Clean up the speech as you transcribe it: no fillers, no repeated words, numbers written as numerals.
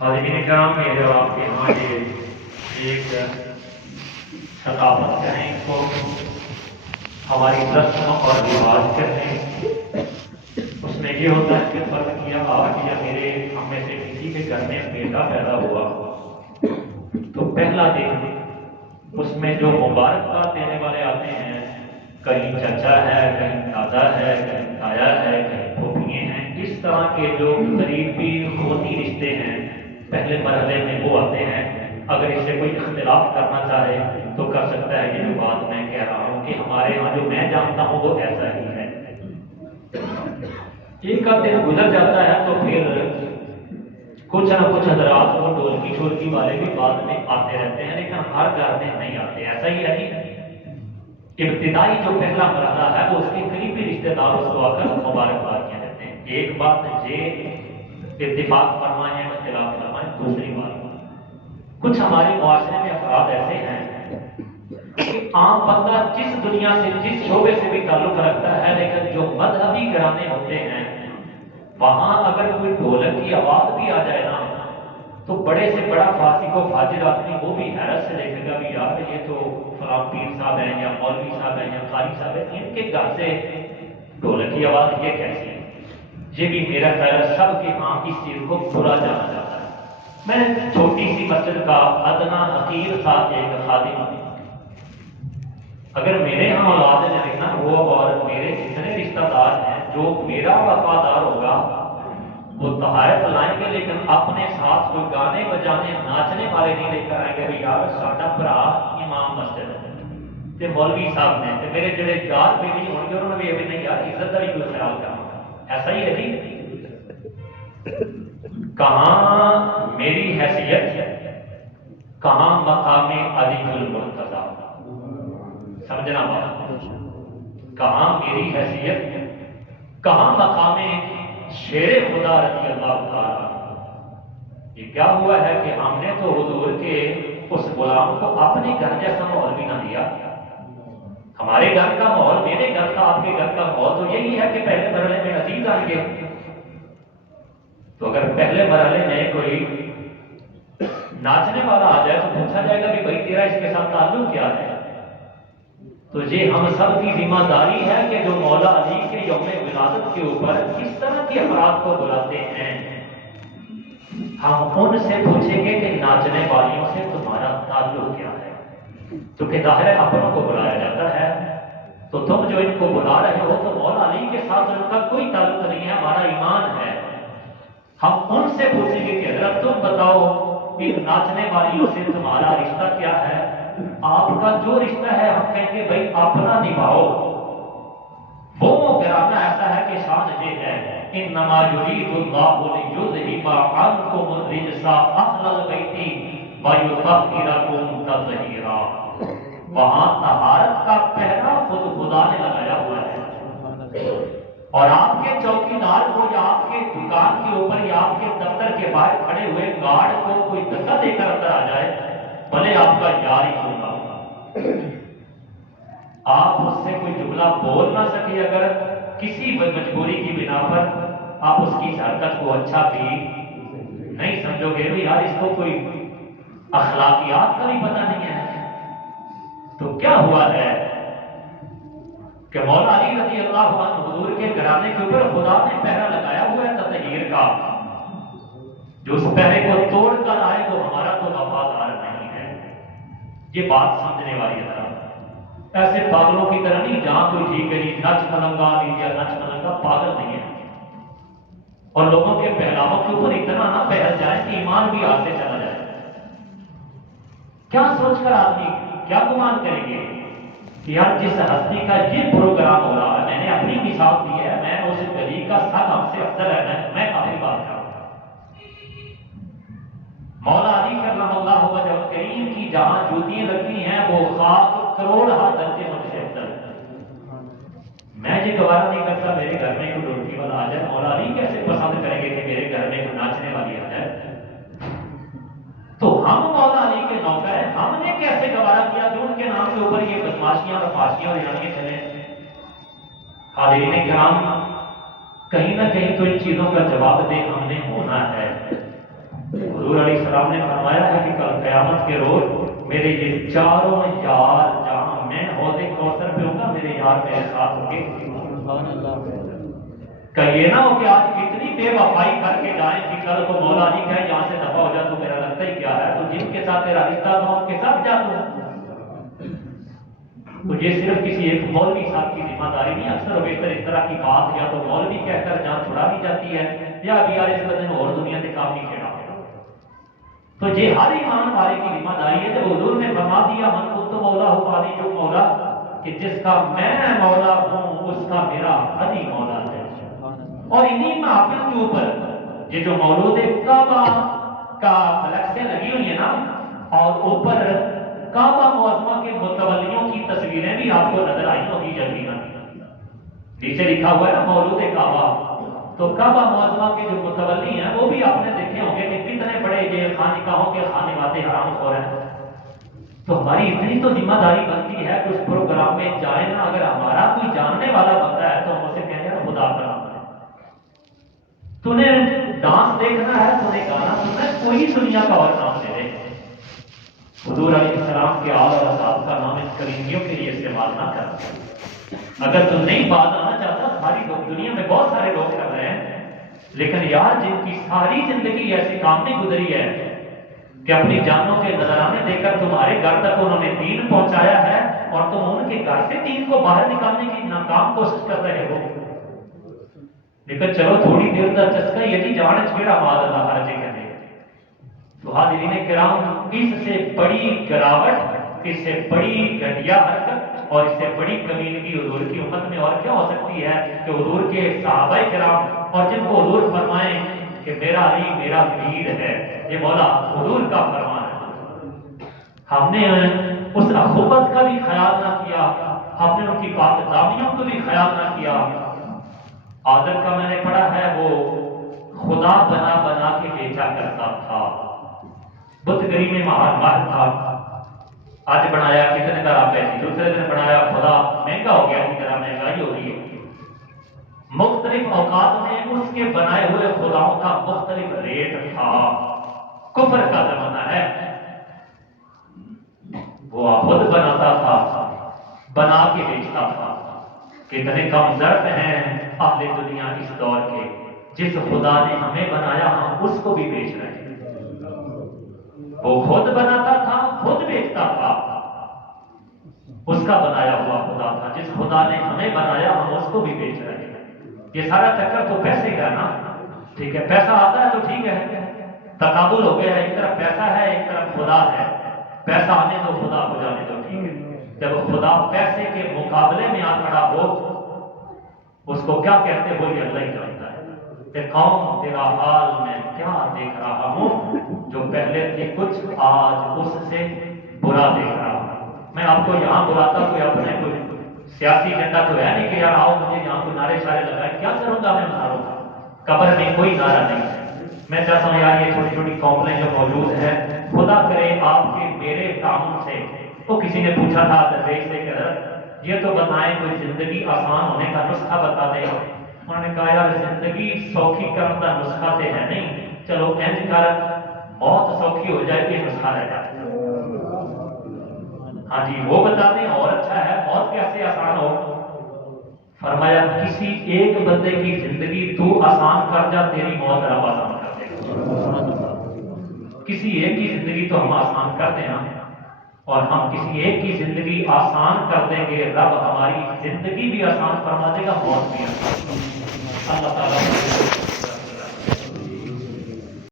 حاضرین کرام میں جو آپ کے یہاں یہ ایک ثقافت کہیں اس کو ہماری رسم اور رواج کہیں، اس میں یہ ہوتا ہے کہ فرض کیا آج یا میرے ہم میں سے کسی کے گھر میں بیٹا پیدا ہوا تو پہلا دن اس میں جو مبارکباد دینے والے آتے ہیں، کہیں چچا ہے، کہیں دادا ہے، کہیں تایا ہے، کہیں پھوپھیے ہیں، اس طرح کے جو قریبی خونی رشتے ہیں پہلے مرحلے میں وہ آتے ہیں۔ اگر اس سے کوئی اختلاف کرنا چاہے تو کر سکتا ہے، یہ جو بات میں کہہ رہا ہوں کہ ہمارے یہاں جو میں جانتا ہوں وہ ایسا ہی ہے۔ ایک آدھ دن گزر جاتا ہے تو پھر کچھ نہ کچھ حضرات وہ ڈولکی شولکی والے بھی بعد میں آتے رہتے ہیں، لیکن ہر گھر میں نہیں آتے۔ ایسا ہی ہے کہ ابتدائی جو پہلا مرحلہ ہے وہ اس کے قریبی رشتے دار اس کو آ کر مبارکباد کیا دیتے ہیں۔ ایک بات یہ اتفاق فرمائیں یا اختلاف فرمائیں، دوسری بات کچھ ہمارے معاشرے میں افراد ایسے ہیں کہ عام بندہ جس دنیا سے جس شعبے سے بھی تعلق رکھتا ہے، لیکن جو مذہبی گھرانے ہوتے ہیں وہاں اگر کوئی ڈھولک کی آواز بھی آ جائے نا تو بڑے سے بڑا فاسق و فاجر آدمی وہ بھی حیرت سے دیکھے گا بھی یار یہ تو فلاں پیر صاحب ہیں یا مولوی صاحب ہیں یا قاری صاحب ہیں، ان کے گھر سے ڈھولک کی آواز یہ کیسی ہے؟ یہ بھی میرا خیال ہے سب کے ہاں اس چیز کو برا جانا جاتا ہے۔ میں چھوٹی سی مسجد کا ادنا حقیر تھا ایک خادم، اگر میرے ہاں اولاد نے نا وہ اور میرے جتنے رشتہ دار ہیں جو میرا وفادار ہوگا وہ تحائف لائیں گے، لیکن اپنے ساتھ کوئی گانے بجانے ناچنے والے نہیں لے کر آئیں گے۔ یار ساڈا بھرا امام مسجد تے مولوی صاحب نے تے میرے جڑے یار بیوی ہون گے انہوں نے بھی یہ بھی نہیں یار عزت کا بھی کوئی خیال کرنا۔ ایسا ہی ہے جی، کہاں میری حیثیت، کہاں مقام علی المرتضی، سمجھنا بات، کہاں میری حیثیت، کہاں مقام شیر خدا رضی اللہ تعالیٰ۔ یہ کیا ہوا ہے کہ ہم نے تو حضور کے اس غلام کو اپنے گھر جیسا ماحول بھی نہ دیا۔ ہمارے گھر کا ماحول، میرے گھر کا آپ کے گھر کا ماحول تو یہی ہے کہ پہلے مرحلے میں عزیز آئیں گے، تو اگر پہلے مرحلے میں کوئی ناچنے والا آ جائے تو پوچھا جائے گا کہ بھائی تیرا اس کے ساتھ تعلق کیا ہے؟ تو یہ ہم سب کی ذمہ داری ہے کہ جو مولا علی کے یوم ولادت کے اوپر کس طرح کے افراد کو بلاتے ہیں ہم ان سے پوچھیں گے کہ ناچنے والیوں سے تمہارا تعلق کیا ہے؟ کیونکہ ظاہر ہے اپنوں کو بلایا جاتا ہے، تو تم جو ان کو بلا رہے ہو تو مولا علی کے ساتھ ان کا کوئی تعلق نہیں ہے، ہمارا ایمان ہے۔ ہم ان سے پوچھیں گے کہ حضرت تم بتاؤ ان ناچنے والیوں سے تمہارا رشتہ کیا ہے؟ آپ کا جو رشتہ ہے ہم کہیں گے بھائی اپنا نبھاؤ۔ وہ گرانا ایسا ہے کہ شان یہ ہے انما یرید اللہ لیذھب عنکم الرجس اہل البیت ویطہرکم تطہیرا۔ وہاں طہارت کا پہرا خود خدا نے لگایا ہوا ہے، اور آپ کے چوکیدار کو یا آپ کے دکان کے اوپر یا آپ کے دفتر کے باہر کھڑے ہوئے گارڈ کو کوئی دھکا دے کر اندر آ جائے بھلے آپ کا یار ہی ہوگا، آپ اس سے کوئی جملہ بول نہ سکے، اگر کسی مجبوری کی بنا پر آپ اس کی حرکت کو اچھا بھی نہیں سمجھو گے، یار اس کو کوئی اخلاقیات کا بھی پتہ نہیں ہے۔ تو کیا ہوا ہے کہ مولا علی رضی اللہ عنہ حضور کے گھرانے کے اوپر خدا نے پہرا لگایا ہوا ہے تطہیر کا، جو اس پہرے کو توڑ کر آئے وہ ہمارا تو وفادار نہیں ہے۔ یہ بات سمجھنے والی ہے، ایسے پاگلوں کی طرح نہیں جہاں کوئی ٹھیک ہے جی نچ ملنگا یا نچ ملنگا، پاگل نہیں ہے، اور لوگوں کے پہلاووں کے اوپر اتنا نہ پہل جائے کہ ایمان بھی آتے چلا جائے۔ کیا سوچ کر آدمی کیا گمان کریں گے کہ یار جس ہستی کا یہ پروگرام ہو رہا ہے، میں نے اپنی مثال دی ہے، میں اس گلی کا سب ہم سے افضل ہے، میں اپنی بات کر رہا ہوں۔ مولا علی کرم اللہ وجہ کریم کی جہاں جوتیاں لگتی ہیں وہ خاک کروڑ ہاتھ درجے مجھ سے افضل ہے۔ میں یہ گوارا نہیں کرتا میرے گھر میں کوئی ڈھولکی والا آ جائے، مولا علی کیسے پسند کریں گے کہ میرے گھر میں کوئی ناچنے والی آ جائے؟ تو ہم مولا علی کے نوکر ہیں، ہم نے کیسے گوارا کیا کہ ان کے نام کے اوپر یہ بدماشیاں اور فحاشیاں اور یعنی چلیں؟ حاضرین کرام، کہیں نہ کہیں تو ان چیزوں کا جواب دہ ہم نے ہونا ہے۔ حضور علیہ السلام نے فرمایا ہے کہ کل قیامت کے روز میرے یہ چاروں یار جہاں میں حوض کوثر پہ ہوں گا، میرے یار میرے ساتھ ہوں گے۔ کہ یہ نہ ہو کہ آج اتنی بے وفائی کر کے جائیں کہ کل کو مولا علی کہے یہاں سے دفع ہو جا، تو میرا لگتا ہی کیا ہے، تو جن کے ساتھ تیرا رشتہ تھا ان کے ساتھ جا تو یہ صرف کسی ایک مولوی صاحب کی ذمہ داری نہیں، اکثر و بیشتر اس طرح کی بات یا تو مولوی کہہ کر جان چھڑا دی جاتی ہے یا ابھی یار اس وجہ اور دنیا کے کام نہیں کھیڑا۔ تو یہ ہر ایمان والے کی ذمہ داری ہے۔ جب حضور نے فرما دیا من کنت مولا ہو فانی جو مولا، کہ جس کا میں مولا ہوں اس کا میرا علی مولا ہے۔ اور انہی محافل کے اوپر یہ جو مولود کعبہ کا فلکسیں لگی ہوئی ہیں نا، اور اوپر کعبہ معظمہ کے متولیوں کی تصویریں بھی آپ کو نظر آئی ہوگی یقیناً، نیچے لکھا ہوا ہے نا مولود کعبہ، تو کعبہ معظمہ کے جو متولی ہیں وہ بھی آپ نے دیکھے ہوں گے کہ کتنے بڑے یہ خانقاہوں کے خانوات حرام خور ہیں۔ تو ہماری اتنی تو ذمہ داری بنتی ہے کہ اس پروگرام میں جائیں نا، اگر ہمارا کوئی جاننے والا بندہ ہے تو ہم اسے کہیں گے خدا کا نام ہے، تو نے ڈانس دیکھنا ہے، تو نے گانا سننا ہے، کوئی دنیا کا اور نام دے دے، حضور علیہ السلام کے آل اور اصحاب کا نام اس کلنگیوں کے لیے استعمال نہ کر۔ اگر تم نہیں بات آنا چاہتا، ساری دنیا میں بہت سارے لوگ کر رہے ہیں، لیکن یار جن کی ساری زندگی ایسے کام میں گزری ہے کہ اپنی جانوں کے نذرانے دے کر تمہارے گھر تک انہوں نے دین پہنچایا ہے، اور تم ان کے گھر سے دین کو باہر نکالنے کی ناکام کوشش کر رہے ہو۔ لیکن چلو تھوڑی دیر تک چسکا یہ نہیں جان چھیڑا مال اللہ ہر جگہ دے۔ تو حاضرین کرام، اس سے بڑی گراوٹ، اس سے بڑی گھٹیا حرکت اور اس سے بڑی کمینگی حضور کی امت میں اور کیا ہو سکتی ہے کہ حضور کے صحابہ کرام، اور جن کو حضور فرمائیں کہ میرا علی میرا پیر ہے، یہ مولا حضور کا فرمان ہے، ہم نے اس اخوت کا بھی خیال نہ کیا، ہم نے ان کی پاک دامیوں کو بھی خیال نہ کیا۔ آدم کا میں نے پڑھا ہے وہ خدا بنا بنا کے بیچا کرتا تھا، بت گری میں مہار تھا، آج بنایا کتنے طرح پیسی، دوسرے دن بنایا خدا، مہنگا ہو گیا، اسی طرح مہنگائی ہو رہی ہے۔ مختلف اوقات میں اس کے بنائے ہوئے خداؤں کا مختلف ریٹ تھا۔ کفر کا زمانہ ہے، وہ خود بناتا تھا، بنا کے بیچتا تھا۔ کتنے کم ظرف ہیں اہل دنیا اس دور کے، جس خدا نے ہمیں بنایا ہم اس کو بھی بیچ رہے ہیں۔ وہ خود بناتا تھا، خود بیچتا تھا، اس کا بنایا ہوا خدا تھا۔ جس خدا نے ہمیں بنایا ہم اس کو بھی بیچ رہے ہیں۔ یہ سارا چکر تو پیسے کا نا، ٹھیک ہے، پیسہ آتا ہے تو ٹھیک ہے، تقابل ہو گیا ہے، ایک طرف پیسہ ہے ایک طرف خدا ہے، پیسہ آنے تو خدا ہو جانے تو ٹھیک ہے۔ جب خدا پیسے کے مقابلے میں آ کھڑا ہو، اس کو کیا کہتے ہو یہ اللہ ہی جانتا ہے۔ کہ قوم تیرا حال میں کیا دیکھ رہا ہوں، جو پہلے تھی کچھ آج اس سے برا دیکھ رہا ہوں۔ میں آپ کو یہاں بلاتا کوئی اپنے کوئی سیاسی ایجنڈا تو ہے نہیں کہ یار آؤ مجھے یہاں کوئی نعرے شارے لگائے، کیا کروں گا میں نعروں کا، قبر میں کوئی نعرہ نہیں ہے۔ میں چاہتا ہوں یار یہ چھوٹی چھوٹی قومیں جو موجود ہیں، خدا کرے آپ کے میرے تعاون سے، تو کسی نے پوچھا تھا درویش سے کہ یہ تو بتائیں کوئی زندگی آسان ہونے کا نسخہ بتا دیں۔ انہوں نے کہا یار زندگی سوکھی کرنے کا نسخہ سے ہے نہیں، چلو انج کر موت سوکھی ہو جائے یہ نسخہ رہ جائے۔ ہاں جی وہ بتا دیں اور اچھا ہے، موت کیسے آسان ہو؟ فرمایا کسی ایک بندے کی زندگی تو آسان کر جا، تیری موت رب آسان کر دے گا۔ کسی ایک کی زندگی تو ہم آسان کر دیں نا، اور ہم کسی ایک کی زندگی آسان کر دیں گے، رب ہماری زندگی بھی آسان فرما دے گا، موت بھی آسان۔